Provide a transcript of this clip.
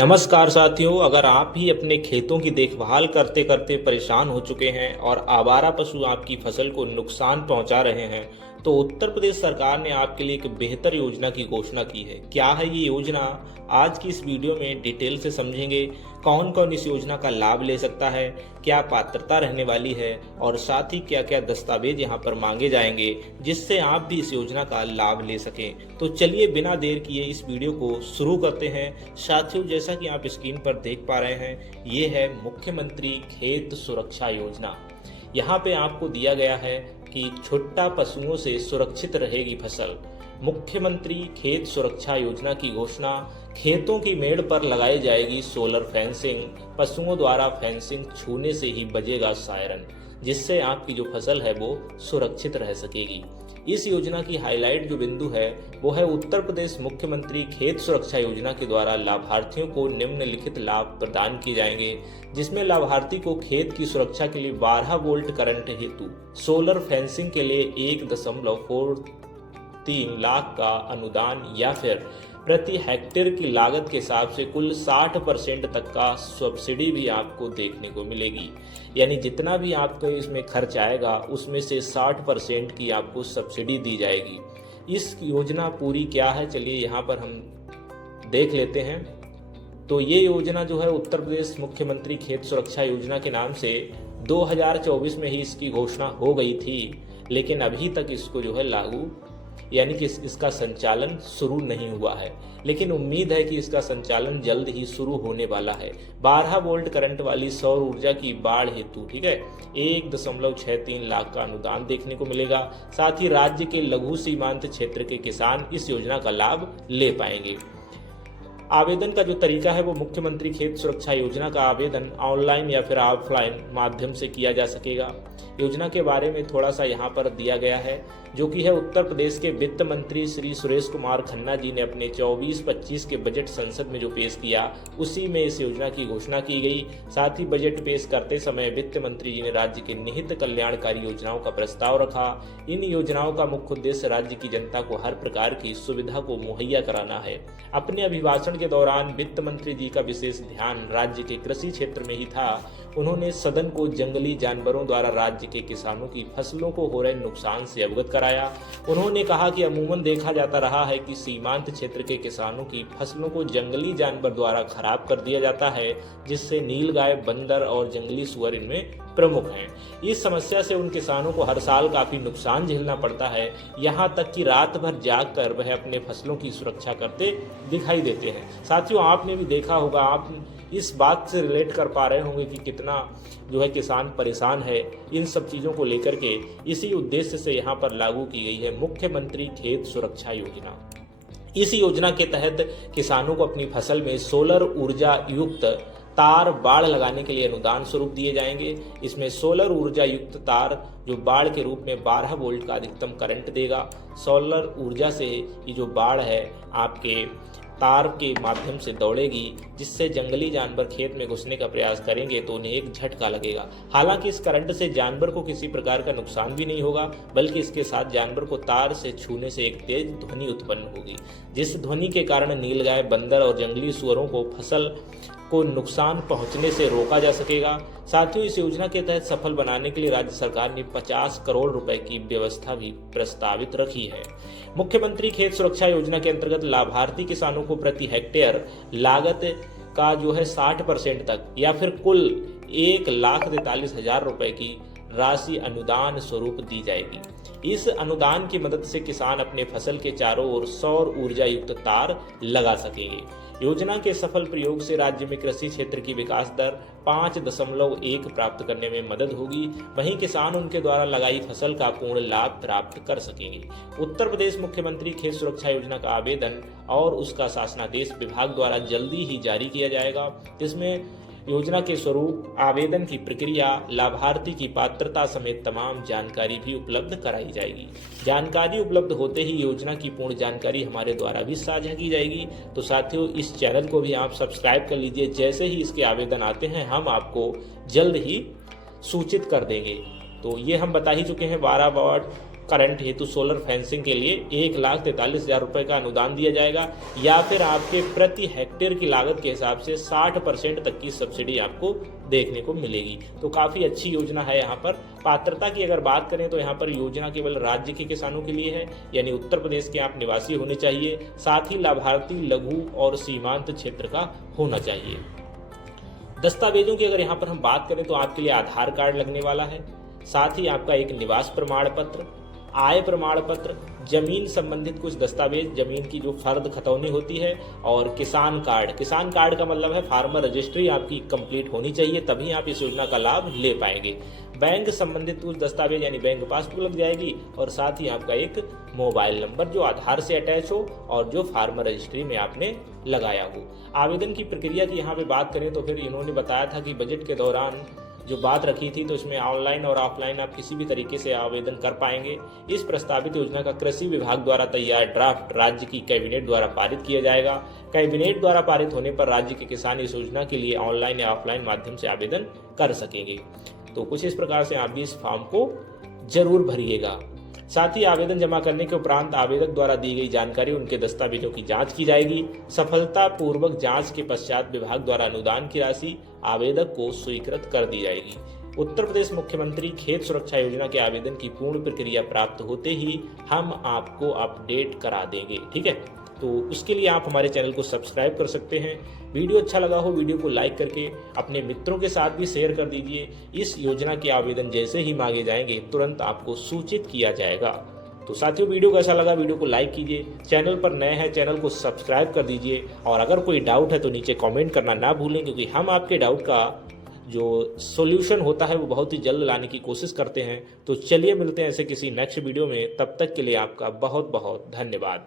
नमस्कार साथियों, अगर आप भी अपने खेतों की देखभाल करते करते परेशान हो चुके हैं और आवारा पशु आपकी फसल को नुकसान पहुंचा रहे हैं, तो उत्तर प्रदेश सरकार ने आपके लिए एक बेहतर योजना की घोषणा की है। क्या है ये योजना? आज की इस वीडियो में डिटेल से समझेंगे। कौन कौन इस योजना का लाभ ले सकता है, क्या पात्रता रहने वाली है और साथ ही क्या क्या दस्तावेज यहाँ पर मांगे जाएंगे जिससे आप भी इस योजना का लाभ ले सकें। तो चलिए बिना देर किए इस वीडियो को शुरू करते हैं। साथियों, जैसा कि आप स्क्रीन पर देख पा रहे हैं, ये है मुख्यमंत्री खेत सुरक्षा योजना। यहाँ पे आपको दिया गया है कि छुट्टा पशुओं से सुरक्षित रहेगी फसल। मुख्यमंत्री खेत सुरक्षा योजना की घोषणा। खेतों की मेड़ पर लगाई जाएगी सोलर फेंसिंग। पशुओं द्वारा फेंसिंग छूने से ही बजेगा सायरन, जिससे आपकी जो फसल है वो सुरक्षित रह सकेगी। इस योजना की हाईलाइट जो बिंदु है वो है उत्तर प्रदेश मुख्यमंत्री खेत सुरक्षा योजना के द्वारा लाभार्थियों को निम्नलिखित लाभ प्रदान किए जाएंगे, जिसमें लाभार्थी को खेत की सुरक्षा के लिए 12 वोल्ट करंट हेतु सोलर फेंसिंग के लिए 1.43 लाख का अनुदान या फिर प्रति हेक्टेयर की लागत के हिसाब से कुल 60% तक का सब्सिडी भी आपको देखने को मिलेगी। यानी जितना भी आपको इसमें खर्च आएगा उसमें से 60% की आपको सब्सिडी दी जाएगी। इस योजना पूरी क्या है, चलिए यहाँ पर हम देख लेते हैं। तो ये योजना जो है उत्तर प्रदेश मुख्यमंत्री खेत सुरक्षा योजना के नाम से 2024 में ही इसकी घोषणा हो गई थी, लेकिन अभी तक इसको जो है लागू यानी कि इसका संचालन शुरू नहीं हुआ है, लेकिन उम्मीद है कि इसका संचालन जल्द ही शुरू होने वाला है। 12 वोल्ट करंट वाली सौर ऊर्जा की बाढ़ हेतु 1.63 लाख का अनुदान देखने को मिलेगा। साथ ही राज्य के लघु सीमांत क्षेत्र के किसान इस योजना का लाभ ले पाएंगे। आवेदन का जो तरीका है वो मुख्यमंत्री खेत सुरक्षा योजना का आवेदन ऑनलाइन या फिर ऑफलाइन माध्यम से किया जा सकेगा। योजना के बारे में थोड़ा सा यहाँ पर दिया गया है, जो कि है उत्तर प्रदेश के वित्त मंत्री श्री सुरेश कुमार खन्ना जी ने अपने 24-25 के बजट संसद में जो पेश किया उसी में इस योजना की घोषणा की गई। साथ ही बजट पेश करते समय वित्त मंत्री जी ने राज्य के निहित कल्याणकारी योजनाओं का प्रस्ताव रखा। इन योजनाओं का मुख्य उद्देश्य राज्य की जनता को हर प्रकार की सुविधा को मुहैया कराना है। अपने अभिभाषण के दौरान वित्त मंत्री जी का विशेष ध्यान राज्य के कृषि क्षेत्र में ही था। उन्होंने सदन को जंगली जानवरों द्वारा राज्य के किसानों की फसलों को हो रहे नुकसान से अवगत कराया। उन्होंने कहा कि अमूमन देखा जाता रहा है कि सीमांत क्षेत्र के किसानों की फसलों को जंगली जानवर द्वारा खराब कर दिया जाता है, जिससे नीलगाय, बंदर और जंगली सुअर इनमें प्रमुख हैं। इस समस्या से उन किसानों को हर साल काफी नुकसान झेलना पड़ता है, यहाँ तक कि रात भर जाग कर वह अपने फसलों की सुरक्षा करते दिखाई देते हैं। साथियों, आपने भी देखा होगा, आप इस बात से रिलेट कर पा रहे होंगे कि कितना जो है किसान परेशान है इन सब चीज़ों को लेकर के। इसी उद्देश्य से यहाँ पर लागू की गई है मुख्यमंत्री खेत सुरक्षा योजना। इस योजना के तहत किसानों को अपनी फसल में सोलर ऊर्जा युक्त तार बाड़ लगाने के लिए अनुदान स्वरूप दिए जाएंगे। इसमें सोलर ऊर्जा युक्त तार जो बाड़ के रूप में 12 वोल्ट का अधिकतम करंट देगा। सोलर ऊर्जा से ये जो बाड़ है आपके तार के माध्यम से दौड़ेगी, जिससे जंगली जानवर खेत में घुसने का प्रयास करेंगे तो उन्हें एक झटका लगेगा। हालांकि इस करंट से जानवर को किसी प्रकार का नुकसान भी नहीं होगा, बल्कि इसके साथ जानवर को तार से छूने से एक तेज ध्वनि उत्पन्न होगी, जिस ध्वनि के कारण नीलगाय, बंदर और जंगली सुअरों को फसल को नुकसान पहुंचने से रोका जा सकेगा। साथियों, इस योजना के तहत सफल बनाने के लिए राज्य सरकार ने 50 करोड़ रुपए की व्यवस्था भी प्रस्तावित रखी है। मुख्यमंत्री खेत सुरक्षा योजना के अंतर्गत लाभार्थी किसानों को प्रति हेक्टेयर लागत का जो है 60% तक या फिर कुल 1,43,000 रुपए की राशि अनुदान स्वरूप दी जाएगी। इस अनुदान की मदद से किसान अपने फसल के चारों ओर सौर ऊर्जा युक्त तार लगा सकेंगे। योजना के सफल प्रयोग से राज्य में कृषि क्षेत्र की विकास दर 5.1 प्राप्त करने में मदद होगी। वहीं किसान उनके द्वारा लगाई फसल का पूर्ण लाभ प्राप्त कर सकेंगे। उत्तर प्रदेश मुख्यमंत्री खेत सुरक्षा योजना का आवेदन और उसका शासनादेश विभाग द्वारा जल्दी ही जारी किया जाएगा। इसमें योजना के स्वरूप, आवेदन की प्रक्रिया, लाभार्थी की पात्रता समेत तमाम जानकारी भी उपलब्ध कराई जाएगी। जानकारी उपलब्ध होते ही योजना की पूर्ण जानकारी हमारे द्वारा भी साझा की जाएगी। तो साथियों, इस चैनल को भी आप सब्सक्राइब कर लीजिए। जैसे ही इसके आवेदन आते हैं हम आपको जल्द ही सूचित कर देंगे। तो ये हम बता ही चुके हैं 12 वोल्ट करंट हेतु सोलर फेंसिंग के लिए 1,43,000 रुपये का अनुदान दिया जाएगा, या फिर आपके प्रति हेक्टेयर की लागत के हिसाब से 60% तक की सब्सिडी आपको देखने को मिलेगी। तो काफ़ी अच्छी योजना है। यहाँ पर पात्रता की अगर बात करें तो यहाँ पर योजना केवल राज्य के किसानों के लिए है, यानी उत्तर प्रदेश के आप निवासी होने चाहिए, साथ ही लाभार्थी लघु और सीमांत क्षेत्र का होना चाहिए। दस्तावेजों की अगर यहाँ पर हम बात करें तो आपके लिए आधार कार्ड लगने वाला है, साथ ही आपका एक निवास प्रमाण पत्र, आय प्रमाण पत्र, जमीन संबंधित कुछ दस्तावेज, जमीन की जो फर्द खतौनी होती है, और किसान कार्ड। किसान कार्ड का मतलब है फार्मर रजिस्ट्री आपकी कंप्लीट होनी चाहिए, तभी आप इस योजना का लाभ ले पाएंगे। बैंक संबंधित कुछ दस्तावेज यानी बैंक पासबुक लग जाएगी, और साथ ही आपका एक मोबाइल नंबर जो आधार से अटैच हो और जो फार्मर रजिस्ट्री में आपने लगाया हो। आवेदन की प्रक्रिया की यहाँ पे बात करें तो फिर इन्होंने बताया था कि बजट के दौरान जो बात रखी थी तो इसमें ऑनलाइन और ऑफलाइन आप किसी भी तरीके से आवेदन कर पाएंगे। इस प्रस्तावित योजना का कृषि विभाग द्वारा तैयार ड्राफ्ट राज्य की कैबिनेट द्वारा पारित किया जाएगा। कैबिनेट द्वारा पारित होने पर राज्य के किसान इस योजना के लिए ऑनलाइन या ऑफलाइन माध्यम से आवेदन कर सकेंगे। तो कुछ इस प्रकार से आप भी इस फॉर्म को जरूर भरिएगा। साथ ही आवेदन जमा करने के उपरांत आवेदक द्वारा दी गई जानकारी, उनके दस्तावेजों की जांच की जाएगी। सफलतापूर्वक जांच के पश्चात विभाग द्वारा अनुदान की राशि आवेदक को स्वीकृत कर दी जाएगी। उत्तर प्रदेश मुख्यमंत्री खेत सुरक्षा योजना के आवेदन की पूर्ण प्रक्रिया प्राप्त होते ही हम आपको अपडेट करा देंगे। ठीक है, तो उसके लिए आप हमारे चैनल को सब्सक्राइब कर सकते हैं। वीडियो अच्छा लगा हो वीडियो को लाइक करके अपने मित्रों के साथ भी शेयर कर दीजिए। इस योजना के आवेदन जैसे ही मांगे जाएंगे तुरंत आपको सूचित किया जाएगा। तो साथियों, वीडियो कैसा लगा वीडियो को लाइक कीजिए, चैनल पर नए हैं चैनल को सब्सक्राइब कर दीजिए, और अगर कोई डाउट है तो नीचे कमेंट करना ना भूलें, क्योंकि हम आपके डाउट का जो सॉल्यूशन होता है वो बहुत ही जल्द लाने की कोशिश करते हैं। तो चलिए मिलते हैं ऐसे किसी नेक्स्ट वीडियो में, तब तक के लिए आपका बहुत बहुत धन्यवाद।